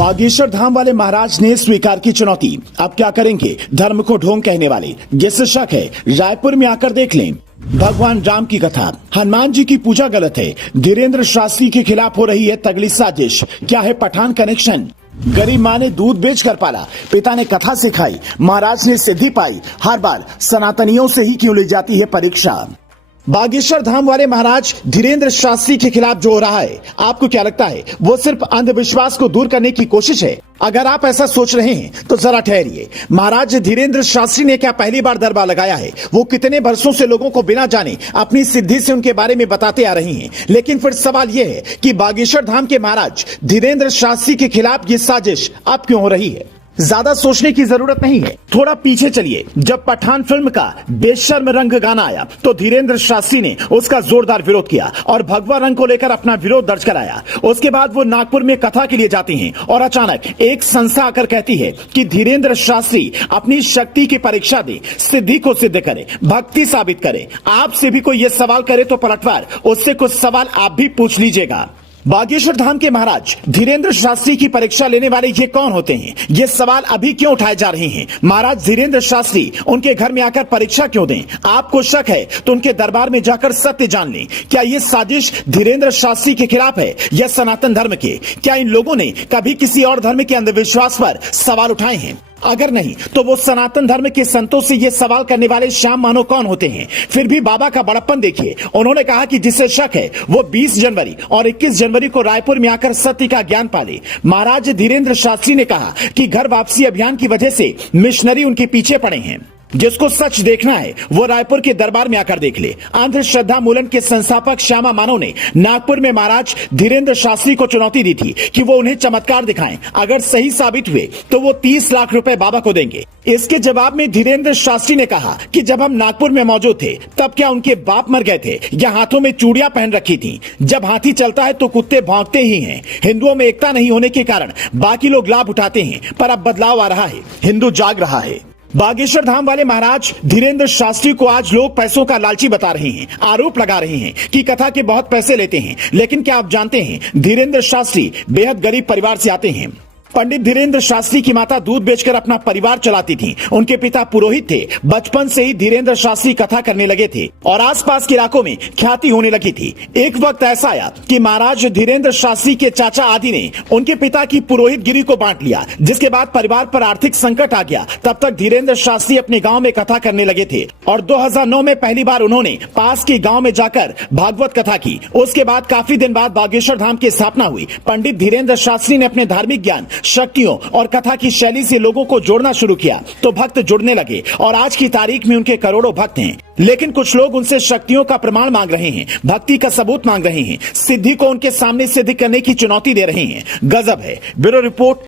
बागेश्वर धाम वाले महाराज ने स्वीकार की चुनौती। अब क्या करेंगे धर्म को ढोंग कहने वाले? जिससे शक है रायपुर में आकर देख लें। भगवान राम की कथा, हनुमान जी की पूजा गलत है, धीरेन्द्र शास्त्री के खिलाफ हो रही है तगड़ी साजिश। क्या है पठान कनेक्शन? गरीब माँ ने दूध बेचकर पाला, पिता ने कथा सिखाई, महाराज ने सिद्धि पाई। हर बार सनातनियों से ही क्यों ली जाती है परीक्षा? बागेश्वर धाम वाले महाराज धीरेन्द्र शास्त्री के खिलाफ जो हो रहा है, आपको क्या लगता है वो सिर्फ अंधविश्वास को दूर करने की कोशिश है? अगर आप ऐसा सोच रहे हैं तो जरा ठहरिए। महाराज धीरेन्द्र शास्त्री ने क्या पहली बार दरबार लगाया है? वो कितने वर्षों से लोगों को बिना जाने अपनी सिद्धि से उनके बारे में बताते आ रही हैं। लेकिन फिर सवाल यह है कि बागेश्वर धाम के महाराज धीरेन्द्र शास्त्री के खिलाफ ये साजिश अब क्यों हो रही है? ज्यादा सोचने की जरूरत नहीं है, थोड़ा पीछे चलिए। जब पठान फिल्म का बेशर्म रंग गाना आया तो धीरेन्द्र शास्त्री ने उसका जोरदार विरोध किया और भगवा रंग को लेकर अपना विरोध दर्ज कराया। उसके बाद वो नागपुर में कथा के लिए जाती हैं और अचानक एक संस्था आकर कहती है कि धीरेन्द्र शास्त्री अपनी शक्ति की परीक्षा दे, सिद्धि को सिद्ध करे, भक्ति साबित करे। आपसे भी कोई ये सवाल करे तो पलटवार उससे कुछ सवाल आप भी पूछ लीजिएगा। बागेश्वर धाम के महाराज धीरेन्द्र शास्त्री की परीक्षा लेने वाले ये कौन होते हैं? ये सवाल अभी क्यों उठाए जा रहे हैं? महाराज धीरेन्द्र शास्त्री उनके घर में आकर परीक्षा क्यों दें? आपको शक है तो उनके दरबार में जाकर सत्य जान लें। क्या ये साजिश धीरेन्द्र शास्त्री के खिलाफ है या सनातन धर्म के? क्या इन लोगों ने कभी किसी और धर्म के अंधविश्वास पर सवाल उठाए हैं? अगर नहीं तो वो सनातन धर्म के संतों से ये सवाल करने वाले श्याम मानो कौन होते हैं? फिर भी बाबा का बड़प्पन देखिए। उन्होंने कहा कि जिसे शक है वो 20 जनवरी और 21 जनवरी को रायपुर में आकर सत्य का ज्ञान पाले। महाराज धीरेन्द्र शास्त्री ने कहा कि घर वापसी अभियान की वजह से मिशनरी उनके पीछे पड़े हैं। जिसको सच देखना है वो रायपुर के दरबार में आकर देख ले। अंधश्रद्धा मूलन के संस्थापक श्यामा मानव ने नागपुर में महाराज धीरेन्द्र शास्त्री को चुनौती दी थी कि वो उन्हें चमत्कार दिखाएं। अगर सही साबित हुए तो वो 30 लाख रुपए बाबा को देंगे। इसके जवाब में धीरेन्द्र शास्त्री ने कहा कि जब हम नागपुर में मौजूद थे तब क्या उनके बाप मर गए थे या हाथों में चूड़ियां पहन रखी थी? जब हाथी चलता है तो कुत्ते भौंकते ही हैं। हिंदुओं में एकता नहीं होने के कारण बाकी लोग लाभ उठाते हैं, पर अब बदलाव आ रहा है, हिंदू जाग रहा है। बागेश्वर धाम वाले महाराज धीरेन्द्र शास्त्री को आज लोग पैसों का लालची बता रहे हैं, आरोप लगा रहे हैं कि कथा के बहुत पैसे लेते हैं। लेकिन क्या आप जानते हैं धीरेन्द्र शास्त्री बेहद गरीब परिवार से आते हैं। पंडित धीरेन्द्र शास्त्री की माता दूध बेचकर अपना परिवार चलाती थी। उनके पिता पुरोहित थे। बचपन से ही धीरेन्द्र शास्त्री कथा करने लगे थे और आसपास के इलाकों में ख्याति होने लगी थी। एक वक्त ऐसा आया कि महाराज धीरेन्द्र शास्त्री के चाचा आदि ने उनके पिता की पुरोहित गिरी को बांट लिया, जिसके बाद परिवार पर आर्थिक संकट आ गया। तब तक धीरेन्द्र शास्त्री अपने गाँव में कथा करने लगे थे और 2009 में पहली बार उन्होंने पास के गाँव में जाकर भागवत कथा की। उसके बाद काफी दिन बाद बागेश्वर धाम की स्थापना हुई। पंडित धीरेन्द्र शास्त्री ने अपने धार्मिक ज्ञान, शक्तियों और कथा की शैली से लोगों को जोड़ना शुरू किया तो भक्त जुड़ने लगे और आज की तारीख में उनके करोड़ों भक्त हैं। लेकिन कुछ लोग उनसे शक्तियों का प्रमाण मांग रहे हैं, भक्ति का सबूत मांग रहे हैं, सिद्धि को उनके सामने सिद्ध करने की चुनौती दे रहे हैं। गजब है। Bureau report,